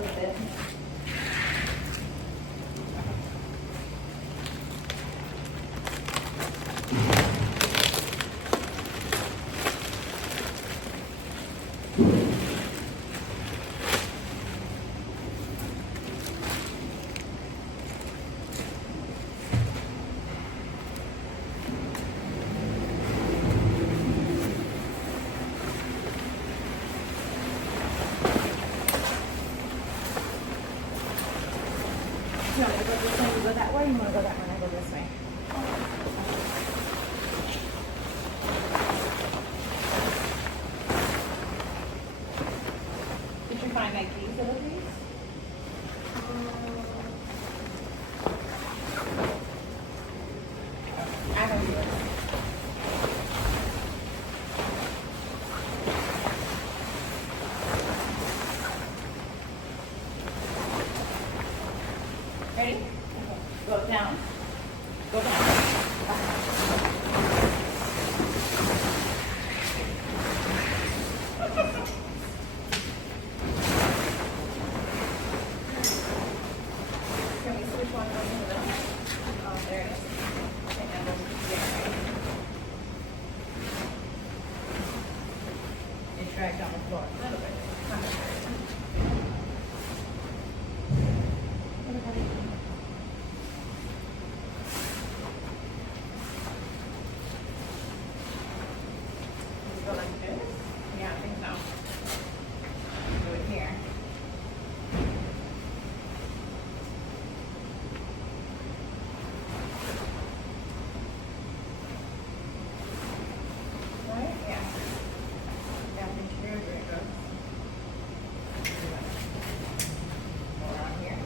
little bit. You want me to go this way and you go that way? Or you want to go that way and I go this way? Did you find like these little things? I don't know. Ready? Okay. Go down. Go down. Can we switch one over to the middle? Oh, there it is. Okay, now go there. It dragged on the floor a little bit. Go like this? Yeah, I think so. Do it here. Right? Yeah. Yeah, I think here, there it goes. Go around here.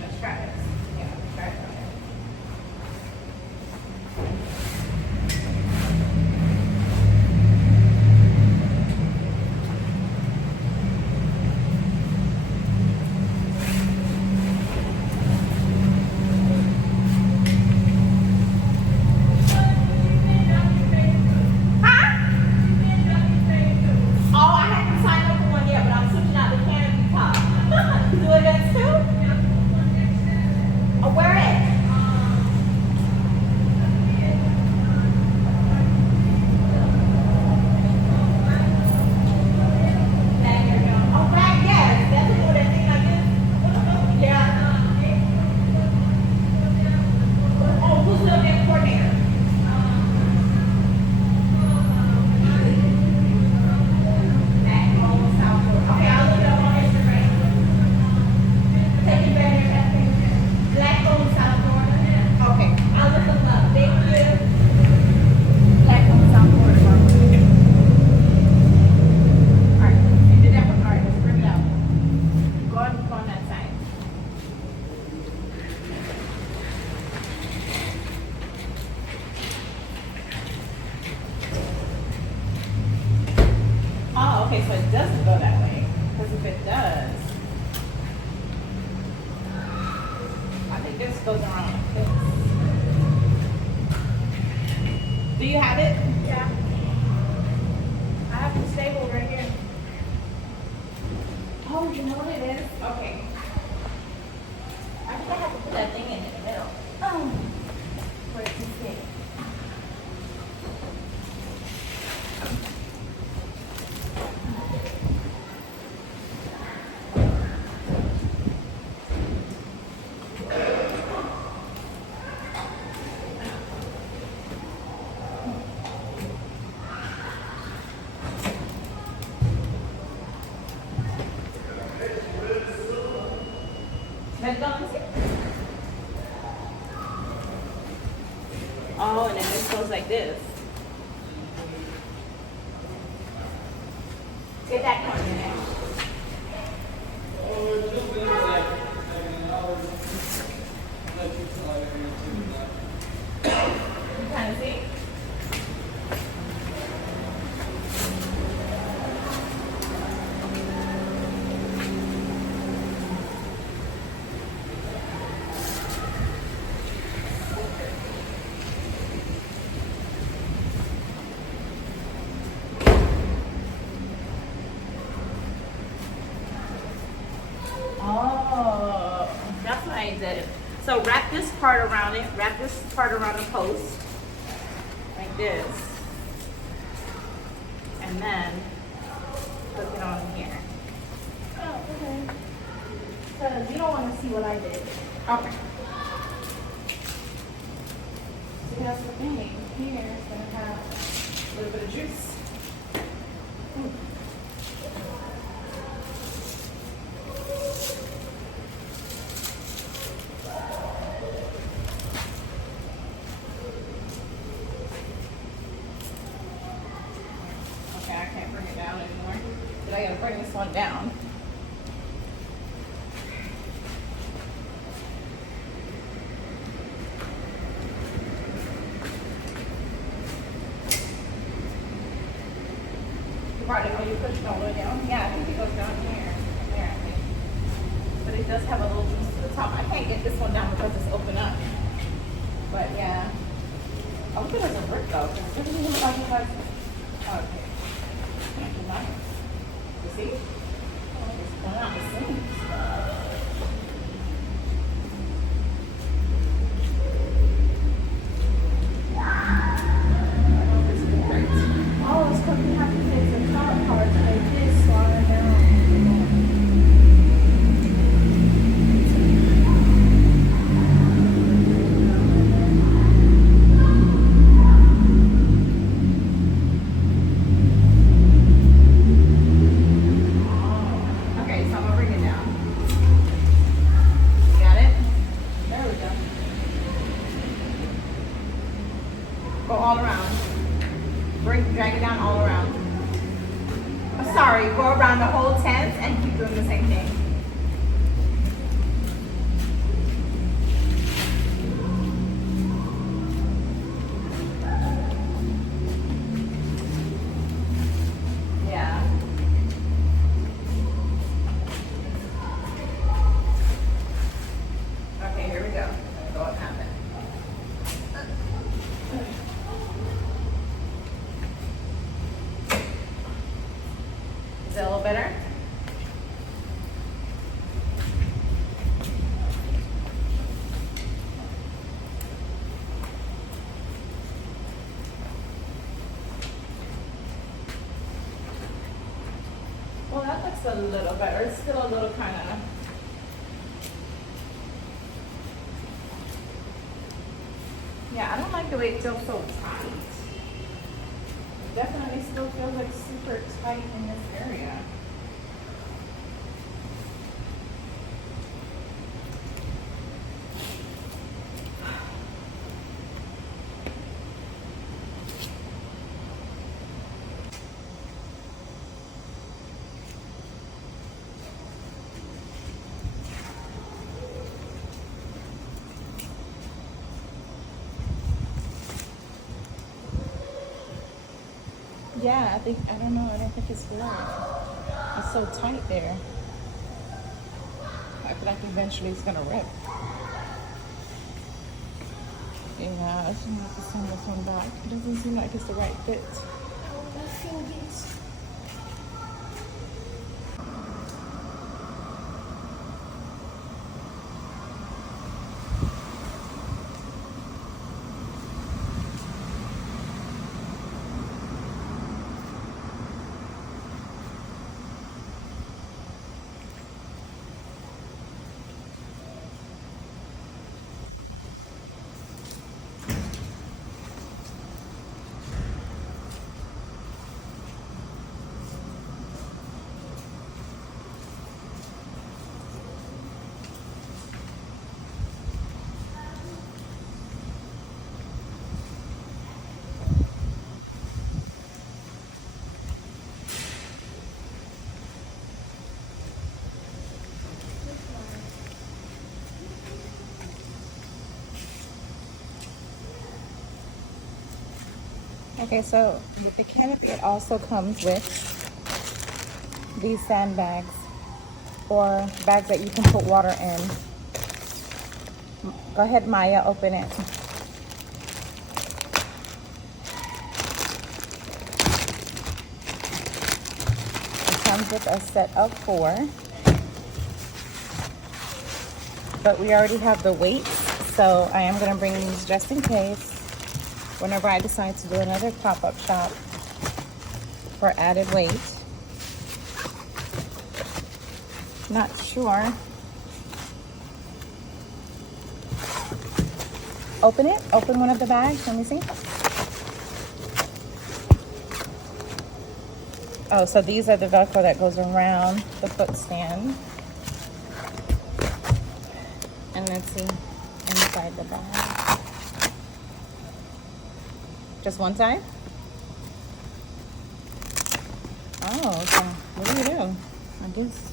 Let's try this. Yeah, let's try it. Oh, I hadn't signed up for one yet, but I'm switching out the canopy top. You do it next too? Oh, where at? Back here, no. Oh, back, yes. That's the one that thing like this. Yeah. Oh, who's the next coordinator? Back home, South Florida. Okay, I'll look it up on Instagram. Take it back here. Black-owned South Florida. Okay, I'll look them up. Thank you. Black-owned South Florida. All right, you did that one. All right, let's bring it out. Go on that side. Oh, okay, so it doesn't go that way. Because if it does, I think this goes around like this. Do you have it? Yeah. I have the stable right here. Oh, you know what it is? Okay. I think I have to put that thing in the middle. Oh. Where it's fit. McDonald's? Oh, and then this goes like this. Get that corner in there. You kind of see? So wrap this part around it. Wrap this part around the post. Like this. And then put it on here. Oh, okay. Because you don't want to see what I did. Okay. So that's the thing. Here it's going to have a little bit of juice. Okay, I can't bring it down anymore. But I gotta bring this one down. Oh, you push it all the way down? Yeah, I think it goes down here. There, I think. But it does have a little juice to the top. I can't get this one down because it's open up. But yeah. Oh, look at it as a brick though. Everything looks like it's like, okay. Nice. You see? Oh, it's pulling out the seams. Oh, it's because we have to take some top parts like this, slide it down. Okay, so I'm gonna bring it down. You got it? There we go. Go all around. Drag it down all around. Oh, sorry, go around the whole tent and keep doing the same thing. Yeah. Okay, here we go. Go up half it. Is that a little better? Well, that looks a little better. It's still a little kind of... Yeah, I don't like the way it feels so tight. It definitely still feels like super tight in this area. Yeah, I don't know, I don't think it's good. It's so tight there. I feel like eventually it's gonna rip. Yeah, I should have to send this one back. It doesn't seem like it's the right fit. Let's go get. Okay, so with the canopy, it also comes with these sandbags or bags that you can put water in. Go ahead, Maya, open it. It comes with a set of 4. but we already have the weights, so I am gonna bring these just in case whenever I decide to do another pop-up shop for added weight. Not sure. Open it. Open one of the bags. Let me see. Oh, so these are the Velcro that goes around the foot stand. And let's see inside the bag. Just one side? Oh, okay. What do you do? I guess.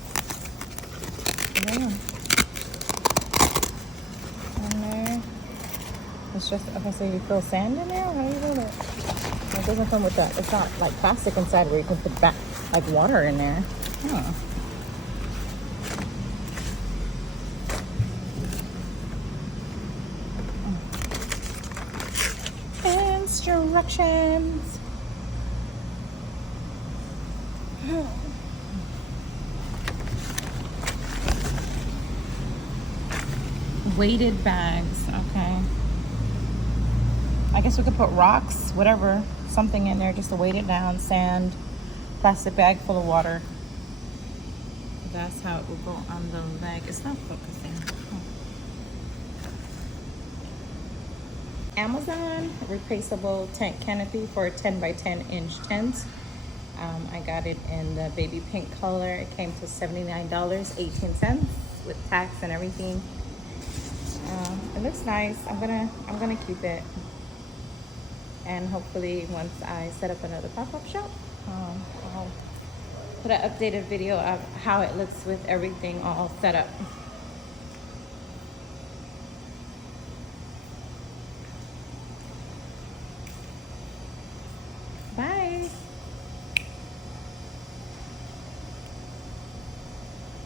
Yeah. And there. It's just, okay, so you feel sand in there? How do you do it? It doesn't come with that. It's not like plastic inside where you can put back like water in there. Huh. Instructions. Weighted bags. Okay. I guess we could put rocks, whatever, something in there just to weight it down. Sand, plastic bag full of water. That's how it will go on the leg. It's not focusing. Amazon replaceable tent canopy for a 10 by 10 inch tent. I got it in the baby pink color. It came to $79.18 with tax and everything. It looks nice. I'm gonna keep it, and hopefully once I set up another pop-up shop, I'll put an updated video of how it looks with everything all set up.